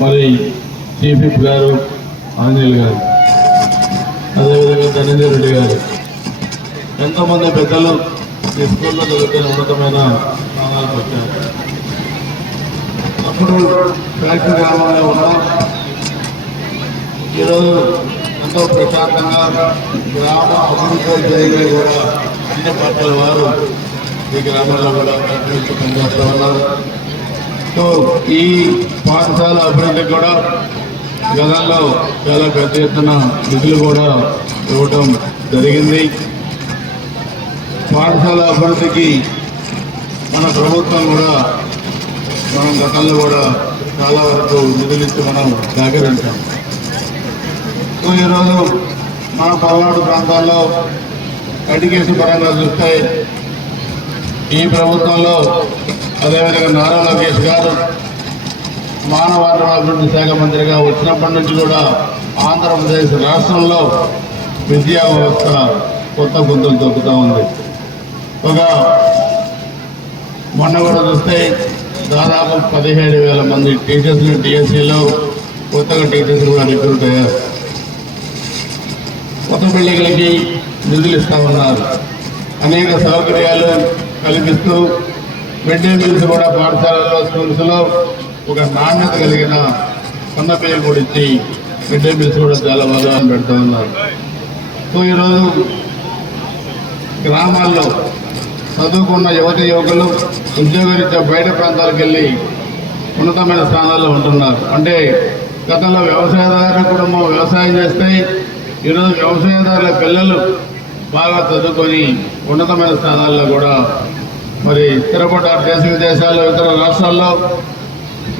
మరి chief whip గారు ఆంజనేయులు గారు, అదేవిధంగా ధనంజయ రెడ్డి గారు, ఎంతోమంది పెద్దలు ఈ స్కూల్లో జరుగుతున్న ఉన్నతమైన స్థానాలకు వచ్చారు. అప్పుడు ఫ్యాక్టరీ గ్రామంలో ఉన్నాం. ఈరోజు ఎంతో ప్రశాంతంగా గ్రామ అభివృద్ధి జరిగే కూడా అన్ని పార్టీల వారు ఈ గ్రామంలో కూడా పనిచేస్తూ ఉన్నారు. సో ఈ పాఠశాల అభివృద్ధికి కూడా గతంలో చాలా పెద్ద ఎత్తున నిధులు కూడా ఇవ్వటం జరిగింది. పాఠశాల అభివృద్ధికి మన ప్రభుత్వం కూడా మనం గతంలో కూడా చాలా వరకు నిధులు ఇచ్చి మనం సహకరించాం. సో ఈరోజు మన పల్నాడు ప్రాంతాల్లో ఎడ్యుకేషన్ పరంగా చూస్తే ఈ ప్రభుత్వంలో అదేవిధంగా నారా లోకేష్ గారు మానవ వనరుల అభివృద్ధి శాఖ మంత్రిగా వచ్చినప్పటి నుంచి కూడా ఆంధ్రప్రదేశ్ రాష్ట్రంలో విద్యా వ్యవస్థ కొత్త పుంతలు తొక్కుతూ ఉంది. ఒక మొన్న కూడా చూస్తే దాదాపు 17,000 మంది టీచర్స్ని టీఎస్సీలో కొత్తగా టీచర్స్ కూడా రిక్రూట్ అయ్యారు. కొత్త బిల్డింగ్లకి నిధులు ఇస్తూ ఉన్నారు. అనేక సౌకర్యాలు కల్పిస్తూ మిడ్ డే మీల్స్ కూడా పాఠశాలలో స్కూల్స్లో ఒక నాణ్యత కలిగిన సన్న పేరు కూడా ఇచ్చి మిడ్ డే మీల్స్ కూడా చాలా బాగా పెడుతూ ఉన్నారు. సో ఈరోజు గ్రామాల్లో చదువుకున్న యువకులు ఉద్యోగరీత్యా బయట ప్రాంతాలకు వెళ్ళి ఉన్నతమైన స్థానాల్లో ఉంటున్నారు. అంటే గతంలో వ్యవసాయదారుల కుటుంబం వ్యవసాయం చేస్తే ఈరోజు వ్యవసాయదారుల పిల్లలు బాగా చదువుకొని ఉన్నతమైన స్థానాల్లో కూడా మరి స్థిరపడ్డారు. దేశ విదేశాల్లో ఇతర రాష్ట్రాల్లో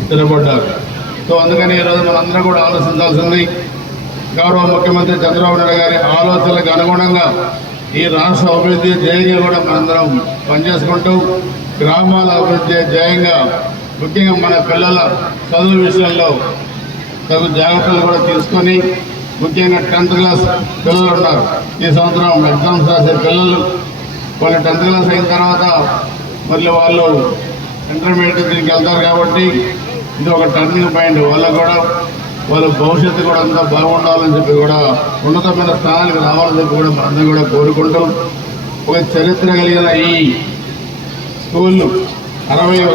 స్థిరపడ్డారు. సో అందుకని ఈరోజు మనందరం కూడా ఆలోచించాల్సింది, గౌరవ ముఖ్యమంత్రి చంద్రబాబు నాయుడు గారి ఆలోచనలకు అనుగుణంగా ఈ రాష్ట్ర అభివృద్ధి ధ్యేయంగా కూడా మనందరం పనిచేసుకుంటూ గ్రామాల అభివృద్ధి ధ్యేయంగా ముఖ్యంగా మన పిల్లల చదువు విషయంలో తగు జాగ్రత్తలు కూడా తీసుకొని, ముఖ్యంగా 10th క్లాస్ పిల్లలు ఉన్నారు. ఈ సంవత్సరం ఎగ్జామ్స్ రాసే పిల్లలు వాళ్ళు 10th క్లాస్ అయిన తర్వాత మళ్ళీ వాళ్ళు ఇంటర్మీడియట్ దీనికి వెళ్తారు. కాబట్టి ఇది ఒక టర్నింగ్ పాయింట్. వాళ్ళకు కూడా వాళ్ళ భవిష్యత్తు కూడా అంతా బాగుండాలని చెప్పి కూడా ఉన్నతమైన స్థానానికి రావాలని చెప్పి కూడా మనందరం కూడా కోరుకుంటూ ఒక చరిత్ర కలిగిన ఈ స్కూల్ 60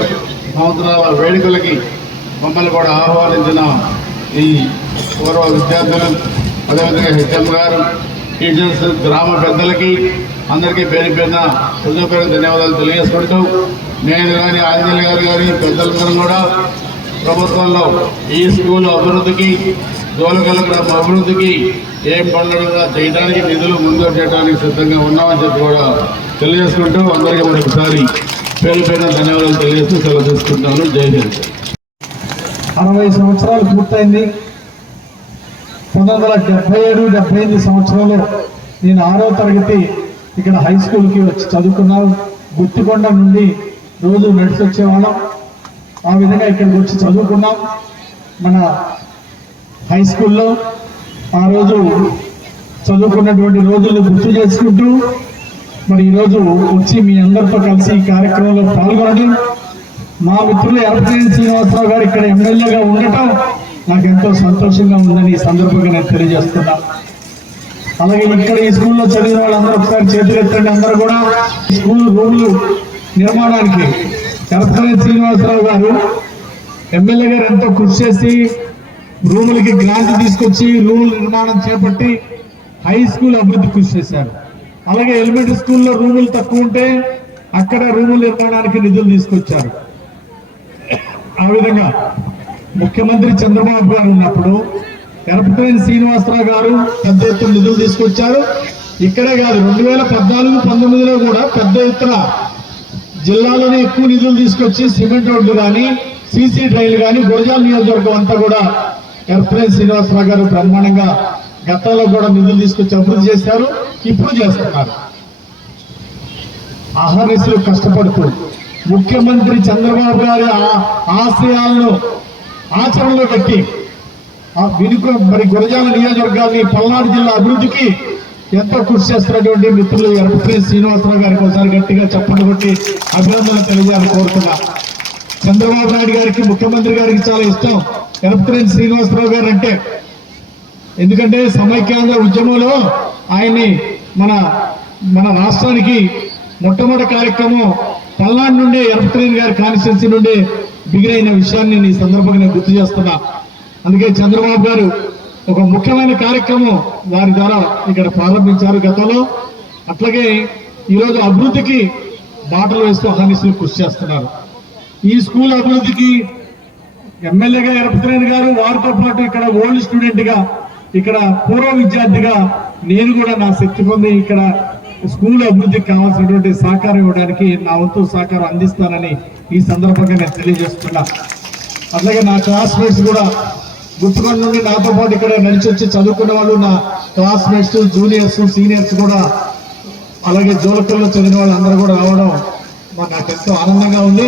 సంవత్సరాల వేడుకలకి మమ్మల్ని కూడా ఆహ్వానించిన ఈ పూర్వ విద్యార్థులు, అదేవిధంగా హెచ్ఎం గారు, టీచర్స్, గ్రామ పెద్దలకి అందరికీ పేరు పేరున హృదయపూర్వక ధన్యవాదాలు తెలియజేసుకుంటూ, నేను కానీ ఆంజనేయులు గారు కానీ పెద్దలందరం కూడా ప్రభుత్వంలో ఈ స్కూల్ అభివృద్ధికి, దోలగల గ్రామ అభివృద్ధికి ఏం పనులు చేయడానికి నిధులు ముందు చేయడానికి సిద్ధంగా ఉన్నామని చెప్పి కూడా తెలియజేసుకుంటూ అందరికీ మరొకసారి పేరు పేరున ధన్యవాదాలు తెలియజేస్తూ సెలవు తీసుకుంటాను. జై హింద్. 60 సంవత్సరాలు పూర్తయింది. 1977-78 సంవత్సరంలో నేను 6వ తరగతి ఇక్కడ హై స్కూల్కి వచ్చి చదువుకున్నాను. గుత్తికొండ నుండి రోజు నడిచి వచ్చేవాళ్ళం. ఆ విధంగా ఇక్కడికి వచ్చి చదువుకున్నాం. మన హై స్కూల్లో ఆ రోజు చదువుకున్నటువంటి రోజులు గుర్తు చేసుకుంటూ మరి ఈరోజు వచ్చి మీ అందరితో కలిసి ఈ కార్యక్రమంలో పాల్గొనడం, మా మిత్రులు ఎర్రపనేని శ్రీనివాసరావు గారు ఇక్కడ ఎమ్మెల్యేగా ఉండటం నాకు ఎంతో సంతోషంగా ఉందని ఈ సందర్భంగా నేను తెలియజేస్తున్నా. అలాగే ఇక్కడ ఈ స్కూల్లో చదివిన వాళ్ళందరూ ఒకసారి చేతులు ఎత్తండి. అందరూ కూడా స్కూల్ రూములు నిర్మాణానికి ఎర్రపనేని శ్రీనివాసరావు గారు ఎమ్మెల్యే గారు ఎంతో కృషి చేసి రూములకి గ్రాంట్ తీసుకొచ్చి రూముల నిర్మాణం చేపట్టి హై స్కూల్ అభివృద్ధి కృషి చేశారు. అలాగే ఎలిమెంటరీ స్కూల్లో రూములు తక్కువ ఉంటే అక్కడ రూముల నిర్మాణానికి నిధులు తీసుకొచ్చారు. ఆ విధంగా ముఖ్యమంత్రి చంద్రబాబు గారు ఉన్నప్పుడు ఎర్రపనేని శ్రీనివాసరావు గారు పెద్ద ఎత్తున నిధులు తీసుకొచ్చారు. ఇక్కడే కాదు 2014-19లో కూడా పెద్ద ఎత్తున జిల్లాలోనే ఎక్కువ నిధులు తీసుకొచ్చి సిమెంట్ రోడ్లు కానీ, సీసీ డ్రైన్లు కానీ, గురజాల నియోజకవర్గం అంతా కూడా ఎర్రపనేని శ్రీనివాసరావు గారు బ్రహ్మాండంగా గతంలో కూడా నిధులు తీసుకొచ్చి అభివృద్ధి చేశారు. ఇప్పుడు చేస్తున్నారు. అహర్నిశలు కష్టపడుతూ ముఖ్యమంత్రి చంద్రబాబు గారి ఆశయాలను ఆచరణలో పెట్టి మరి గురజాల నియోజకవర్గాన్ని, పల్నాడు జిల్లా అభివృద్ధికి ఎంతో కృషి చేస్తున్నటువంటి మిత్రులు ఎర్రపనేని శ్రీనివాసరావు గారికి ఒకసారి గట్టిగా చప్పట్లు కొట్టి అభినందనలు తెలియజేయాలని కోరుతున్నా. చంద్రబాబు నాయుడు గారికి, ముఖ్యమంత్రి గారికి చాలా ఇష్టం ఎరపతినేని శ్రీనివాసరావు గారు అంటే. ఎందుకంటే సమైక్యాంధ్ర ఉద్యమంలో ఆయన్ని మన రాష్ట్రానికి మొట్టమొదటి కార్యక్రమం పల్నాడు నుండే ఎరపతినేని గారి కాన్స్టిట్యున్సీ నుండి బిగినైన విషయాన్ని ఈ సందర్భంగా నేను గుర్తు చేస్తున్నా. అందుకే చంద్రబాబు గారు ఒక ముఖ్యమైన కార్యక్రమం వారి ద్వారా ఇక్కడ ప్రారంభించారు గతంలో. అట్లాగే ఈరోజు అభివృద్ధికి బాటలు వేస్తూ అహర్నిశలు కృషి చేస్తున్నారు. ఈ స్కూల్ అభివృద్ధికి ఎమ్మెల్యేగా ఎరపతినేని గారు, వారితో పాటు ఇక్కడ ఓల్డ్ స్టూడెంట్ గా, ఇక్కడ పూర్వ విద్యార్థిగా నేను కూడా నా శక్తి పొంది ఇక్కడ స్కూల్ అభివృద్ధికి కావాల్సినటువంటి సహకారం ఇవ్వడానికి నా వంతు సహకారం అందిస్తానని ఈ సందర్భంగా నేను తెలియజేస్తున్నా. అట్లాగే నా క్లాస్మేట్స్ కూడా గుర్తుకొండ నుండి నాతో పాటు ఇక్కడ నడిచి వచ్చి చదువుకున్న వాళ్ళు, నా క్లాస్మేట్స్, జూనియర్స్, సీనియర్స్ కూడా, అలాగే జోలకల్లో చదివిన వాళ్ళందరూ కూడా రావడం నాకు ఎంతో ఆనందంగా ఉంది.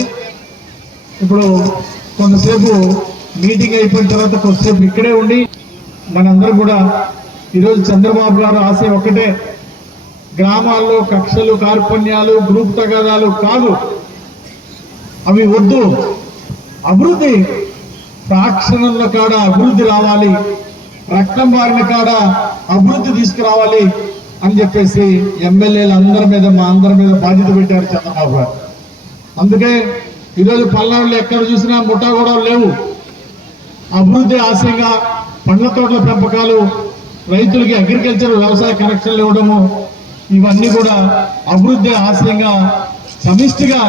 ఇప్పుడు కొంతసేపు మీటింగ్ అయిపోయిన తర్వాత కొంతసేపు ఇక్కడే ఉండి మనందరూ కూడా ఈరోజు చంద్రబాబు గారు ఆశయం ఒక్కటే, గ్రామాల్లో కక్షలు, కార్పణ్యాలు, గ్రూప్ తగాదాలు కాదు, అవి వద్దు. అభివృద్ధి సాక్షరంలో కాడ అభివృద్ధి రావాలి, రక్తం బారిన కాడ అభివృద్ధి తీసుకురావాలి అని చెప్పేసి ఎమ్మెల్యేలు అందరి మీద, మా అందరి మీద బాధ్యత పెట్టారు చంద్రబాబు గారు. అందుకే ఈరోజు పల్నాడులో ఎక్కడ చూసినా ముఠా కూడా లేవు. అభివృద్ధి ఆశయంగా పండ్ల తోటల పెంపకాలు, రైతులకి అగ్రికల్చర్ వ్యవసాయ కనెక్షన్లు ఇవ్వడము, ఇవన్నీ కూడా అభివృద్ధి ఆశయంగా సమిష్టిగా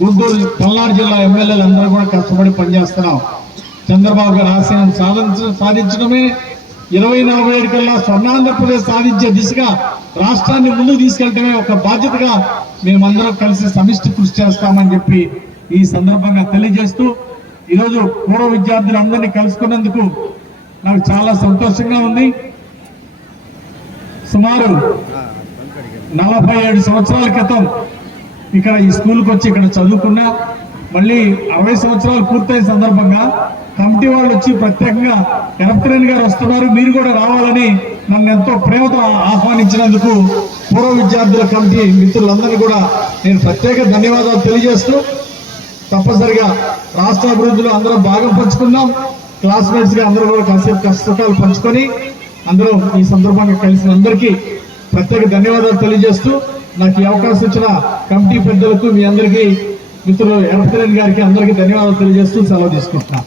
గుంటూరు పల్నాడు జిల్లా ఎమ్మెల్యేలు అందరూ కూడా కష్టపడి పనిచేస్తున్నాం. చంద్రబాబు గారి ఆశయం సాధించడమే 2047 కల్లా స్వర్ణాంధ్రప్రదేశ్ సాధించే దిశగా రాష్ట్రాన్ని ముందుకు తీసుకెళ్లడమే ఒక బాధ్యతగా మేమందరం కలిసి సమిష్టి కృషి చేస్తామని చెప్పి ఈ సందర్భంగా తెలియజేస్తూ, ఈరోజు పూర్వ విద్యార్థులందరినీ కలుసుకున్నందుకు నాకు చాలా సంతోషంగా ఉంది. సుమారు 47 సంవత్సరాల క్రితం ఇక్కడ ఈ స్కూల్కి వచ్చి ఇక్కడ చదువుకున్నా. మళ్ళీ 60 సంవత్సరాలు పూర్తయిన సందర్భంగా కమిటీ వాళ్ళు వచ్చి ప్రత్యేకంగా ఎరపతినేని గారు వస్తున్నారు, మీరు కూడా రావాలని నన్ను ఎంతో ప్రేమతో ఆహ్వానించినందుకు పూర్వ విద్యార్థుల కమిటీ మిత్రులందరినీ కూడా నేను ప్రత్యేక ధన్యవాదాలు తెలియజేస్తూ, తప్పనిసరిగా రాష్ట్ర అభివృద్ధిలో అందరూ భాగం పంచుకుందాం. క్లాస్మేట్స్ గా అందరూ కూడా కాసేపు కష్టాలు పంచుకొని అందరూ ఈ సందర్భంగా కలిసిన అందరికీ ప్రత్యేక ధన్యవాదాలు తెలియజేస్తూ, నాకు ఈ అవకాశం ఇచ్చిన కమిటీ పెద్దలకు, మీ అందరికీ, మిత్రులు ఎరపతినేని గారికి అందరికీ ధన్యవాదాలు తెలియజేస్తూ సెలవు తీసుకుంటున్నా.